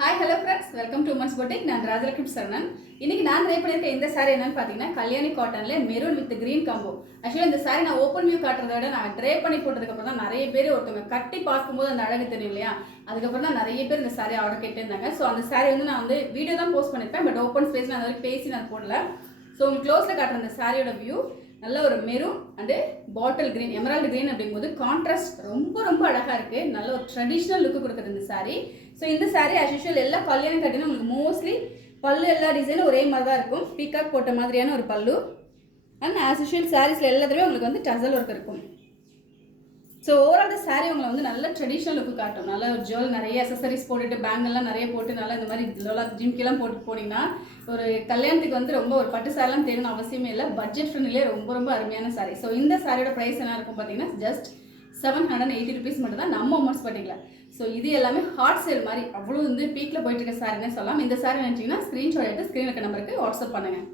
Hi hello friends, welcome to women's boutique. நான் ராஜலட்சுமி சரணன். இன்னைக்கு நான் ட்ரை பண்ணியிருக்க இந்த சாரி என்னன்னு பார்த்தீங்கன்னா கல்யாணி காட்டன்ல மெரூன் வித் கிரீன் காம்போ. ஆக்சுவலாக இந்த சாரி நான் ஓப்பன் வியூ காட்டுறத விட நான் ட்ரை பண்ணி போட்டதுக்கப்புறம் தான் நிறைய பேர் ஒருத்தவங்க கட்டி பார்க்கும்போது அந்த அழகு தெரியும் இல்லையா, அதுக்கப்புறம் தான் நிறைய பேர் இந்த சாரி ஆர்டர் கேட்டிருந்தாங்க. ஸோ அந்த சாரி வந்து நான் வந்து வீடியோ தான் போஸ்ட் பண்ணியிருப்பேன், பட் ஓப்பன் ஸ்பேஸ் நான் அந்த வரைக்கும் பேசி நான் போடல. ஸோ உங்களுக்கு க்ளோஸில் காட்டுற இந்த சாரியோட வியூ நல்ல ஒரு maroon and bottle green, Emerald green அப்படிங்கும்போது கான்ட்ராஸ்ட் ரொம்ப ரொம்ப அழகாக இருக்குது. நல்ல ஒரு ட்ரெடிஷ்னல் லுக்கு கொடுக்குறது இந்த சாரி. ஸோ இந்த சாரி ஆஸ் யூஷுவல் எல்லா கல்யாணம் கட்டினா உங்களுக்கு மோஸ்ட்லி பல்லு எல்லா டிசைனும் ஒரே மாதிரி தான் இருக்கும். பீகாக் போட்ட மாதிரியான ஒரு பல்லு அண்ட் ஆஸ் யூஷுவல் சாரீஸில் எல்லாத்துலேயுமே உங்களுக்கு வந்து டசல் ஒர்க் இருக்கும். ஸோ ஓவரால் இந்த சாரீ உங்களை வந்து நல்ல ட்ரெடிஷ்னல் லுக்கு காட்டும். நல்ல ஒரு ஜுவல் நிறைய அசசரிஸ் போட்டுட்டு பேங்கெல்லாம் நிறைய போட்டு நல்லா இந்த மாதிரி லோலா ஜிம்கிலாம் போட்டு போனீங்கன்னா ஒரு கல்யாணத்துக்கு வந்து ரொம்ப ஒரு பட்டு சாரெலாம் தேவைன்னு அவசியமே இல்லை. பட்ஜெட் ஃப்ரெண்ட்லியே ரொம்ப ரொம்ப அருமையான சாரீ. ஸோ இந்த சாரியோட ப்ரைஸ் என்ன இருக்கும் பார்த்தீங்கன்னா ஜஸ்ட் 780 rupees மட்டும் தான் நம்ம உமன்ஸ் பொட்டிக்கில். ஸோ இது எல்லாமே ஹாட் சேல் மாதிரி அவ்வளோ வந்து பீக்கில் போயிட்டு இருக்க சாரின்னு சொல்லலாம். இந்த சாரி நினச்சிங்கன்னா ஸ்க்ரீன்ஷாட் எடுத்து ஸ்க்ரீன் இருக்க நம்பருக்கு வாட்ஸ்அப் பண்ணுங்கள்.